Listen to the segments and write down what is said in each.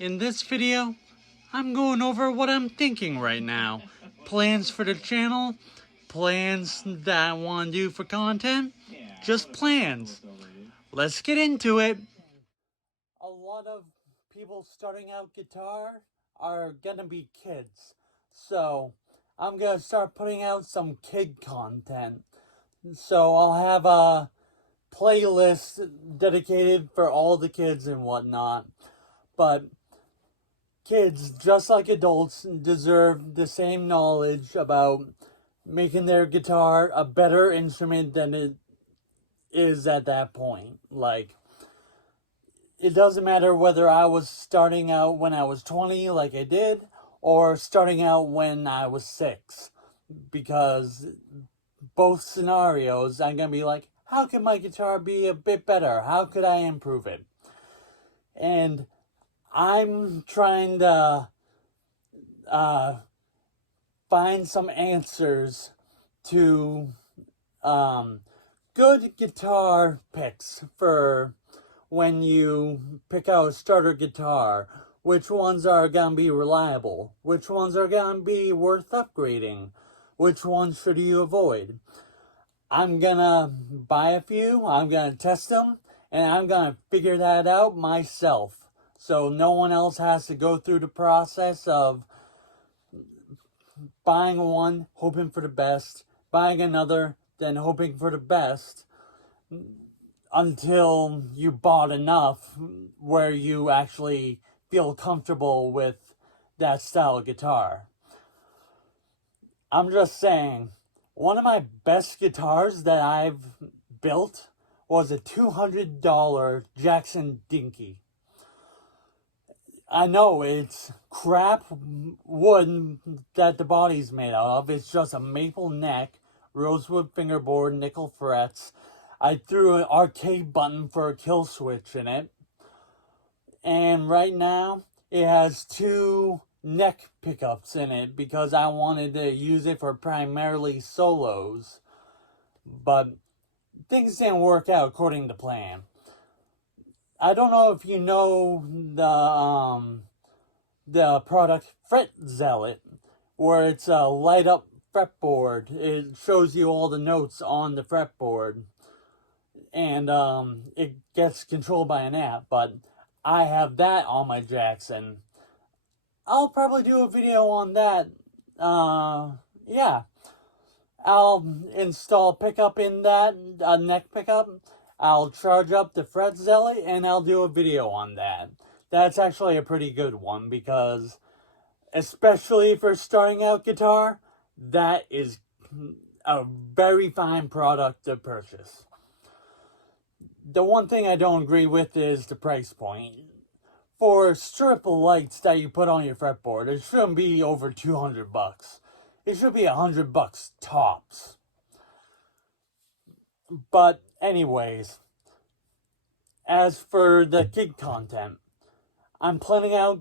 In this video, I'm going over what I'm thinking right now. Plans for the channel, plans that I want to do for content, just plans. Let's get into it. A lot of people starting out guitar are gonna be kids. So, I'm gonna start putting out some kid content. So, I'll have a playlist dedicated for all the kids and whatnot. But kids, just like adults, deserve the same knowledge about making their guitar a better instrument than it is at that point. Like, it doesn't matter whether I was starting out when I was 20, like I did, or starting out when I was 6. Because both scenarios, I'm going to be like, how can my guitar be a bit better? How could I improve it? And I'm trying to find some answers to good guitar picks for when you pick out a starter guitar. Which ones are going to be reliable? Which ones are going to be worth upgrading? Which ones should you avoid? I'm going to buy a few, I'm going to test them, and I'm going to figure that out myself. So no one else has to go through the process of buying one, hoping for the best, buying another, then hoping for the best, until you bought enough where you actually feel comfortable with that style of guitar. I'm just saying, one of my best guitars that I've built was a $200 Jackson Dinky. I know it's crap wood that the body's made out of. It's just a maple neck, rosewood fingerboard, nickel frets. I threw an arcade button for a kill switch in it. And right now, it has 2 neck pickups in it because I wanted to use it for primarily solos. But things didn't work out according to plan. I don't know if you know the product Fret Zealot, where it's a light up fretboard. It shows you all the notes on the fretboard, and it gets controlled by an app. But I have that on my Jackson. I'll probably do a video on that. Yeah. I'll install pickup in that, a neck pickup. I'll charge up the Fret Zealot, and I'll do a video on that. That's actually a pretty good one because, especially for starting out guitar, that is a very fine product to purchase. The one thing I don't agree with is the price point. For strip lights that you put on your fretboard, it shouldn't be over $200. It should be $100 tops. But anyways, as for the kid content, I'm planning on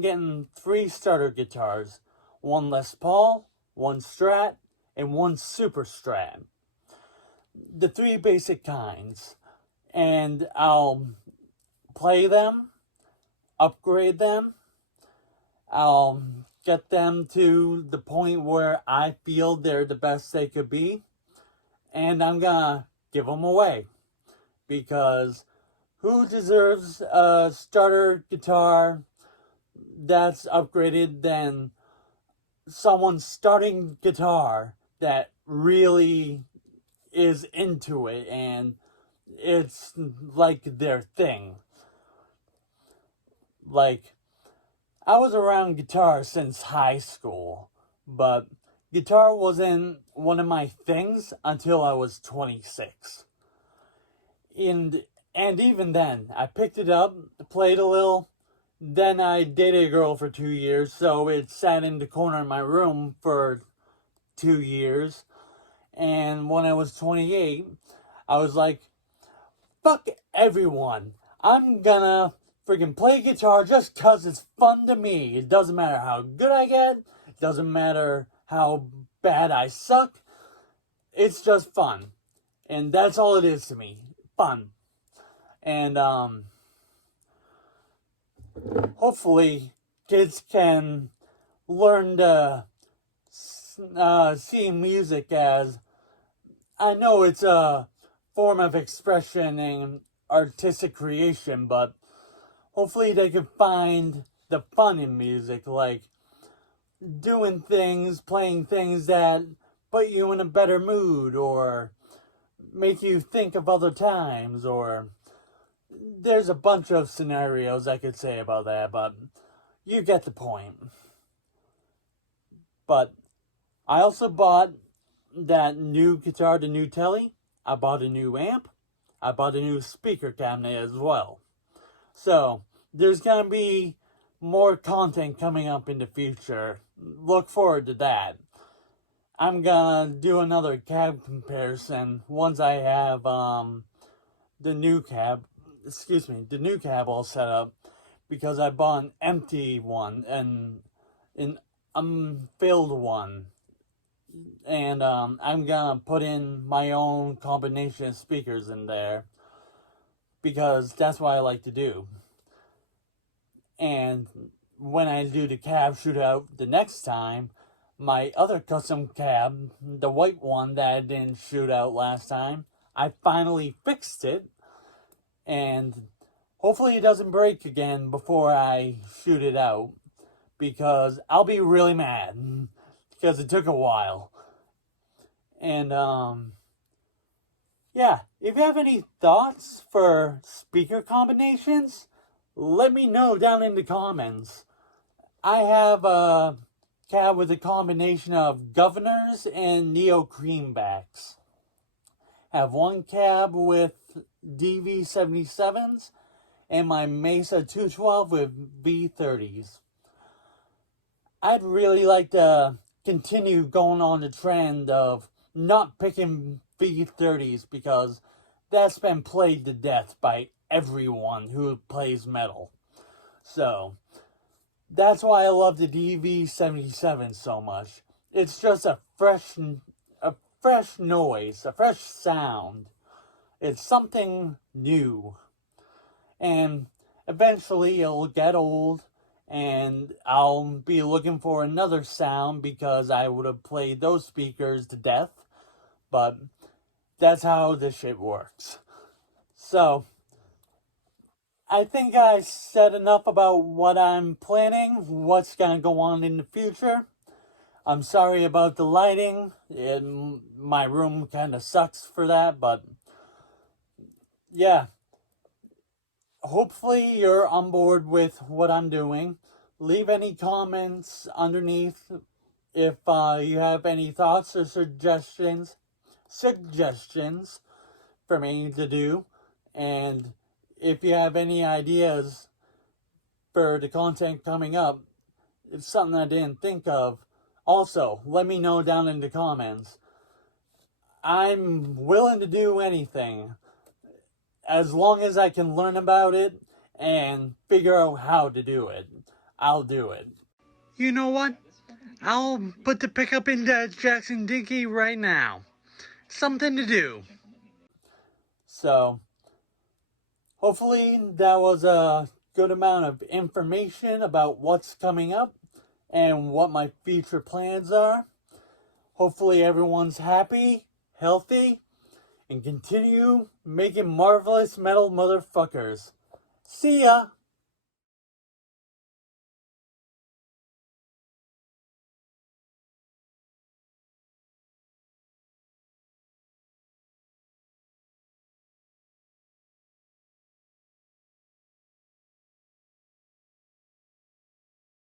getting 3 starter guitars, 1 Les Paul, 1 Strat, and 1 Super Strat. The 3 basic kinds. And I'll play them, upgrade them, I'll get them to the point where I feel they're the best they could be, and I'm gonna give them away. Because who deserves a starter guitar that's upgraded than someone starting guitar that really is into it and it's like their thing. Like, I was around guitar since high school, but guitar wasn't one of my things until I was 26. And even then, I picked it up, played a little, then I dated a girl for 2 years, so it sat in the corner of my room for 2 years. And when I was 28, I was like, fuck everyone. I'm gonna freaking play guitar just cause it's fun to me. It doesn't matter how good I get. It doesn't matter how bad I suck. It's just fun. And that's all it is to me. Fun. And hopefully kids can learn to see music as, I know it's a form of expression and artistic creation, but hopefully they can find the fun in music, like doing things, playing things that put you in a better mood or make you think of other times, or there's a bunch of scenarios I could say about that, but you get the point. But I also bought that new guitar, the new Telly. I bought a new amp. I bought a new speaker cabinet as well. So there's gonna be more content coming up in the future. Look forward to that. I'm gonna do another cab comparison once I have the new cab all set up, because I bought an empty one and an unfilled one, and I'm gonna put in my own combination of speakers in there because that's what I like to do. And when I do the cab shootout the next time, my other custom cab, the white one that I didn't shoot out last time, I finally fixed it, and hopefully it doesn't break again before I shoot it out, because I'll be really mad because it took a while. And yeah, if you have any thoughts for speaker combinations, let me know down in the comments. I have a cab with a combination of Governors and Neo Creambacks. I have one cab with DV77s and my Mesa 212 with V30s. I'd really like to continue going on the trend of not picking V30s because that's been played to death by everyone who plays metal. So that's why I love the DV77 so much. It's just a fresh noise, a fresh sound. It's something new. And eventually it'll get old and I'll be looking for another sound because I would have played those speakers to death. But that's how this shit works. So I think I said enough about what I'm planning, what's going to go on in the future. I'm sorry about the lighting. My room kind of sucks for that, but yeah. Hopefully you're on board with what I'm doing. Leave any comments underneath if you have any thoughts or suggestions for me to do. And if you have any ideas for the content coming up, it's something I didn't think of, also let me know down in the comments. I'm willing to do anything as long as I can learn about it and figure out how to do it. I'll do it. You know what? I'll put the pickup in that Jackson Dinky right now. Something to do. So, hopefully that was a good amount of information about what's coming up and what my future plans are. Hopefully everyone's happy, healthy, and continue making marvelous metal motherfuckers. See ya!